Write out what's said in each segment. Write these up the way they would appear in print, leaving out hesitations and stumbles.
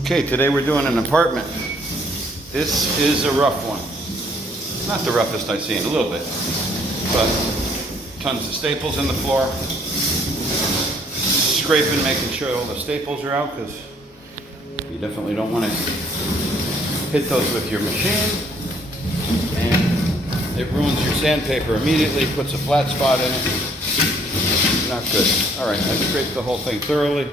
Okay, today we're doing an apartment. This is a rough one. Not the roughest I've seen, a little bit. But tons of staples in the floor. Scraping, making sure all the staples are out, because you definitely don't want to hit those with your machine. And it ruins your sandpaper immediately, puts a flat spot in it. Not good. All right, I scraped the whole thing thoroughly.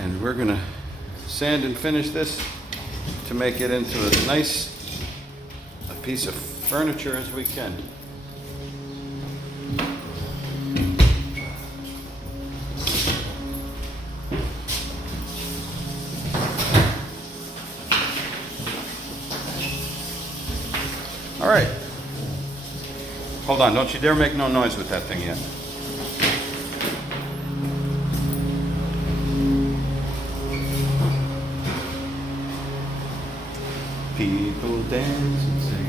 And we're gonna sand and finish this to make it into as nice a piece of furniture as we can. All right. Hold on, don't you dare make no noise with that thing yet. People dance and sing.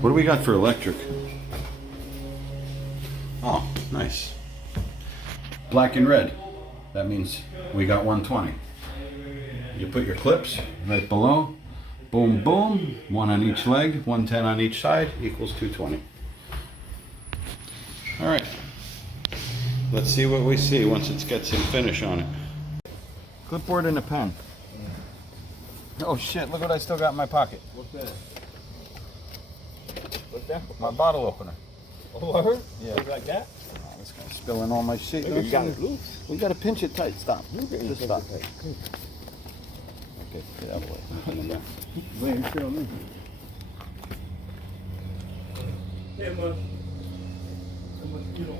What do we got for electric? Oh, nice. Black and red. That means we got 120. You put your clips right below. Boom, boom. One on each leg, 110 on each side, equals 220. All right. Let's see what we see once it gets some finish on it. Clipboard and a pen. Oh shit, look what I still got in my pocket. What's that? What's that? My bottle opener. Oh, word? Yeah. Like that? Oh, this guy's spilling all my shit. Maybe you got it loose. We gotta pinch it tight. Stop. Just stop. It tight. Okay, get out of the way. Wait, you feel me? Yeah, man. You know.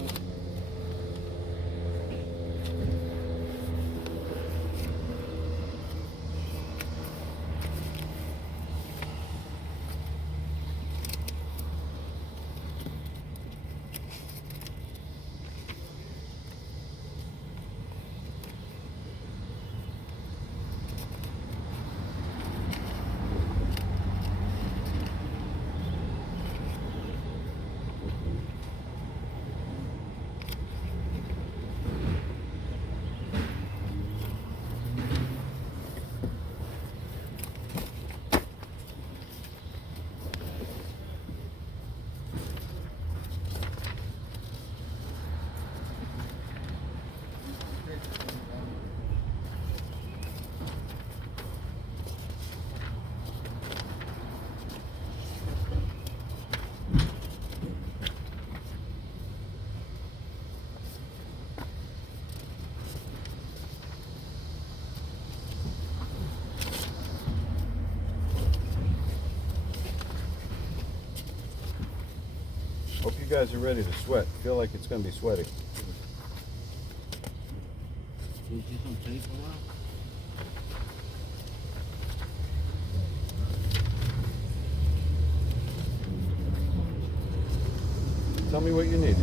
Hope you guys are ready to sweat. Feel like it's gonna be sweaty. Tell me what you need.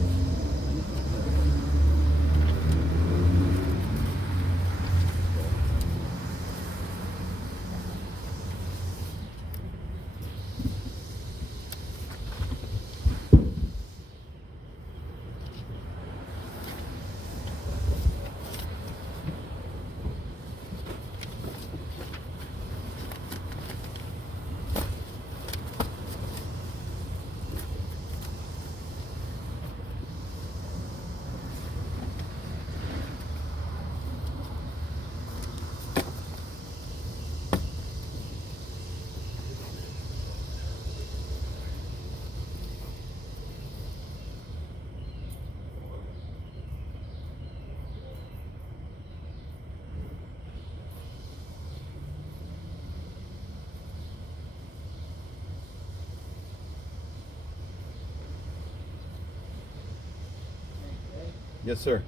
Yes, sir.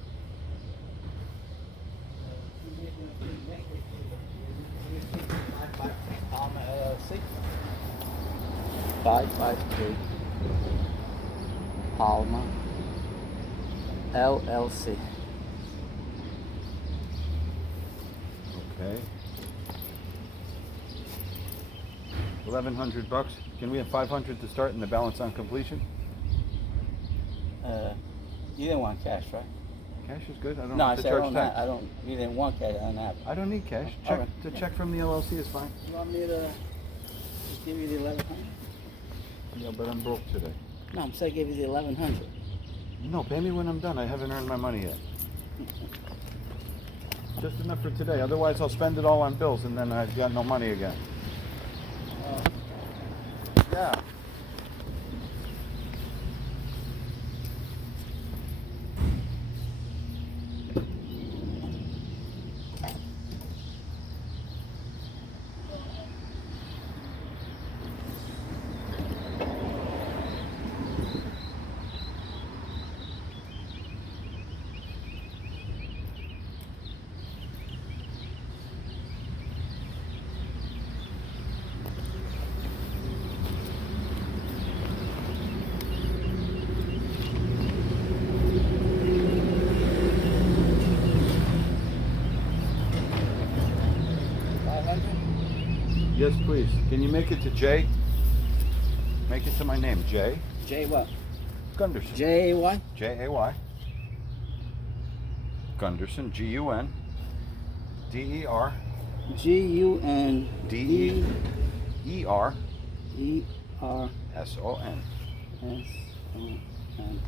$553 Palma LLC. Okay. $1,100. Can we have 500 to start and the balance on completion? You didn't want cash, right? Cash is good. I don't No, I have to said I charge don't. tax. I don't. You didn't want cash. I don't have it. I don't need cash. All Check right. the check from the LLC is fine. You want me to just give you the 1100? Yeah, but I'm broke today. No, I'm saying give you the 1100. No, pay me when I'm done. I haven't earned my money yet. Just enough for today. Otherwise, I'll spend it all on bills, and then I've got no money again. Yeah. Yes, please. Can you make it to Jay? Make it to my name, Jay. J what? Gunderson. J-A-Y? J-A-Y. Gunderson. G-U-N. D-E-R. G-U-N. D-E-R. E-R. S-O-N. S-O-N.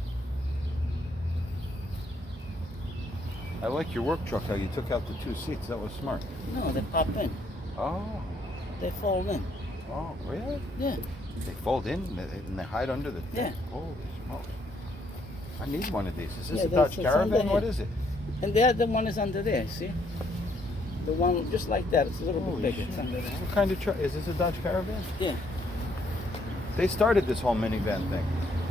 I like your work truck, how you took out the 2 seats. That was smart. No, they pop in. Oh. They fold in. Oh, really? Yeah. They fold in and they hide under the thing? Yeah. Holy smokes. I need one of these. Is this Yeah, a Dodge it's under Caravan? What here. is it? And the other one is under there, see? The one just like that. It's a little Holy bit bigger. shit. It's under there. What kind of truck? Is this a Dodge Caravan? Yeah. They started this whole minivan thing.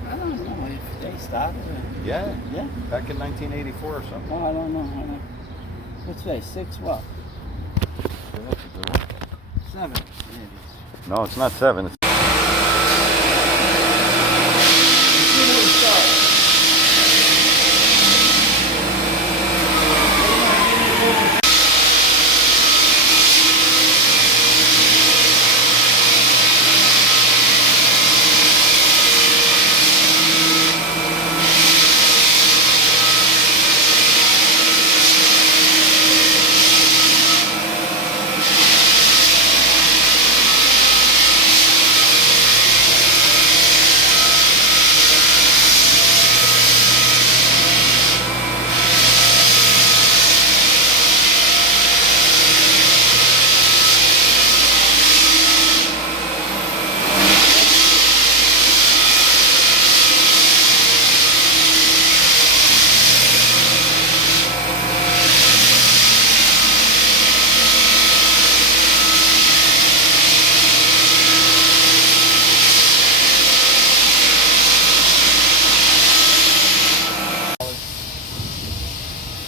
I don't know if they started it. Yeah? Yeah? Back in 1984 or something. Oh, I don't know. I don't know. What's that? 6 what? Yeah, that's a good one. 7. Maybe. No, it's not 7. It's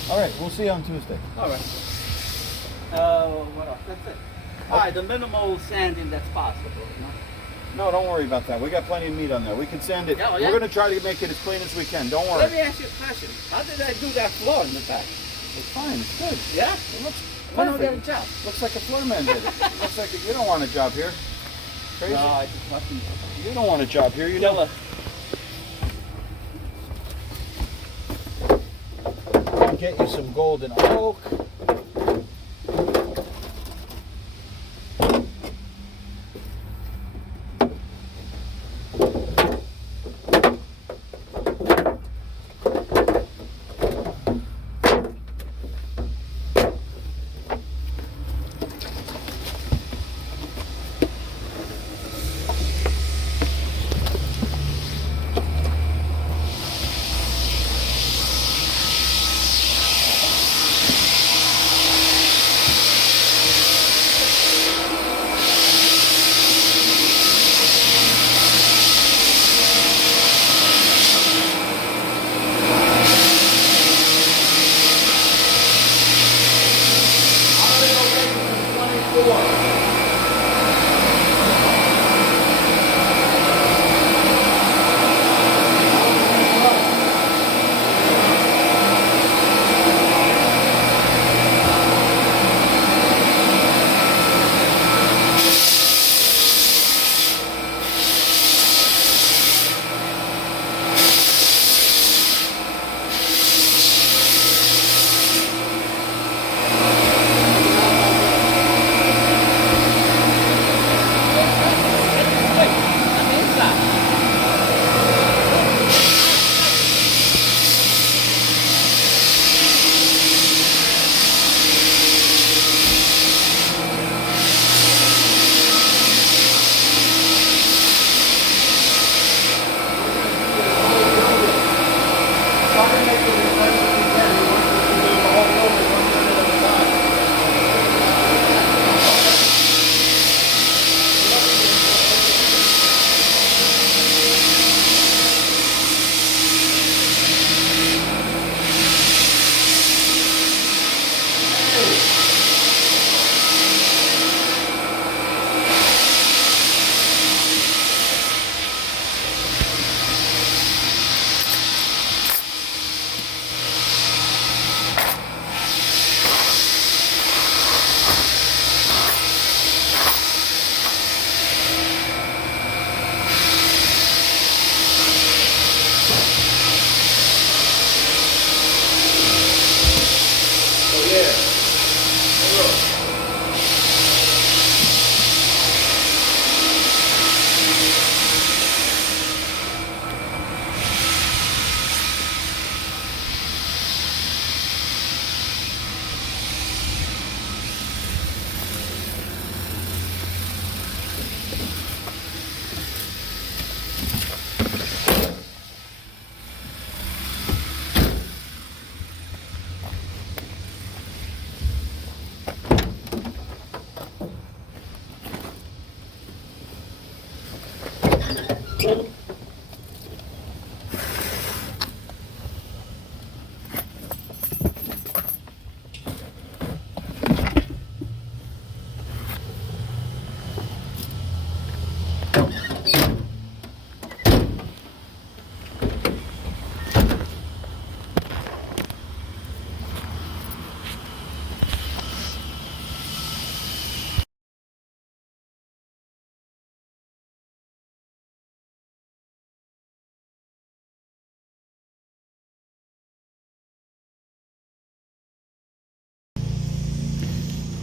all right, we'll see you on Tuesday. All right. What else? That's it. All right, the minimal sanding that's possible. No, don't worry about that. We got plenty of meat on there. We can sand it. Oh, yeah? We're going to try to make it as clean as we can. Don't Let me worry. ask you a question. How did I do that floor in the back? It's fine. It's good. Yeah? It looks Why don't get a perfect. job? Looks like a floorman did it. Looks like you don't want a job here. Crazy. No, I just fucking You don't want a job here. You killer. know. Get you some golden oak.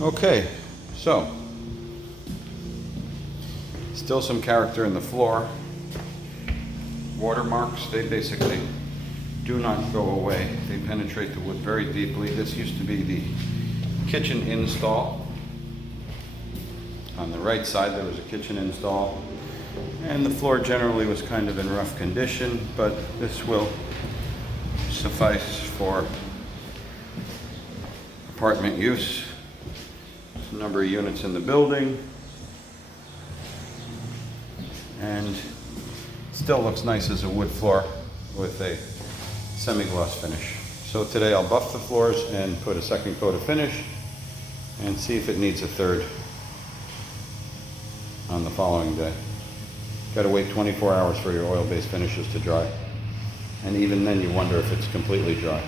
Okay, so still some character in the floor. Watermarks, they basically do not go away. They penetrate the wood very deeply. This used to be the kitchen install. On the right side there was a kitchen install, and the floor generally was kind of in rough condition, but this will suffice for apartment use. Number of units in the building, and still looks nice as a wood floor with a semi-gloss finish. So today I'll buff the floors and put a second coat of finish and see if it needs a third on the following day. Got to wait 24 hours for your oil-based finishes to dry, and even then you wonder if it's completely dry.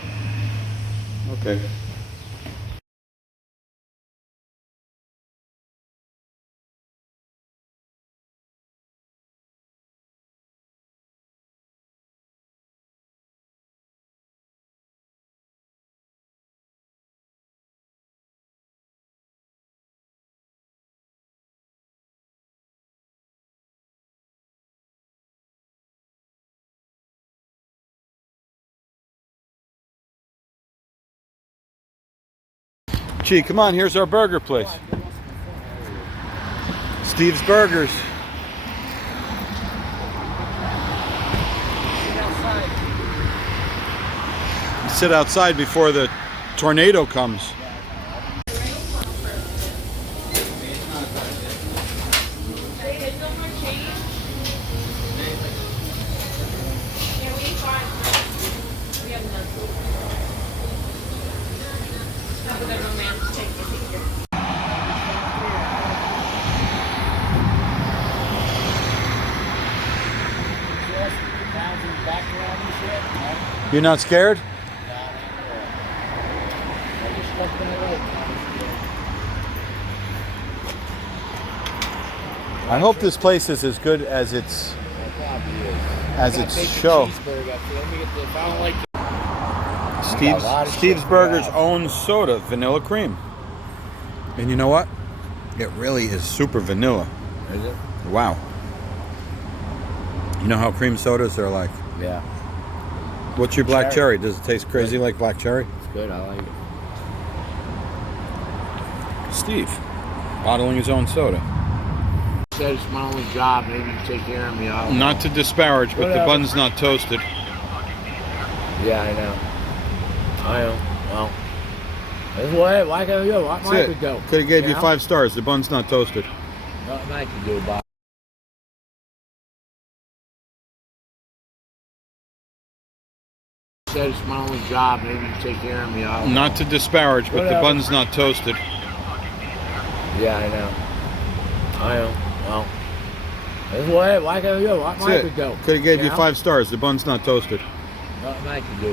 Okay. Gee, come on, here's our burger place. Steve's Burgers. Sit outside before the tornado comes. You're not scared? I hope this place is as good as its show. Steve's Burgers owns soda, vanilla cream. And you know what? It really is super vanilla. Is it? Wow. You know how cream sodas are like? Yeah. What's your black cherry? Does it taste crazy like black cherry? It's good. I like it. Steve, bottling his own soda. Said it's my only job. Maybe you take care of me. Not to disparage, but the Whatever. bun's not toasted. Yeah, I know. Well, that's what. Why can't you? Why That's might we it. go? Could have gave you know? 5 stars. The bun's not toasted. Nothing I can do about it. Said it's my only job. Maybe you take care of me. Not to disparage, but the Whatever. bun's not toasted. Yeah, I know. Well, that's what. Why can't you? Why That's might we it. go? Could have gave you know? 5 stars. The bun's not toasted. Nothing I can do.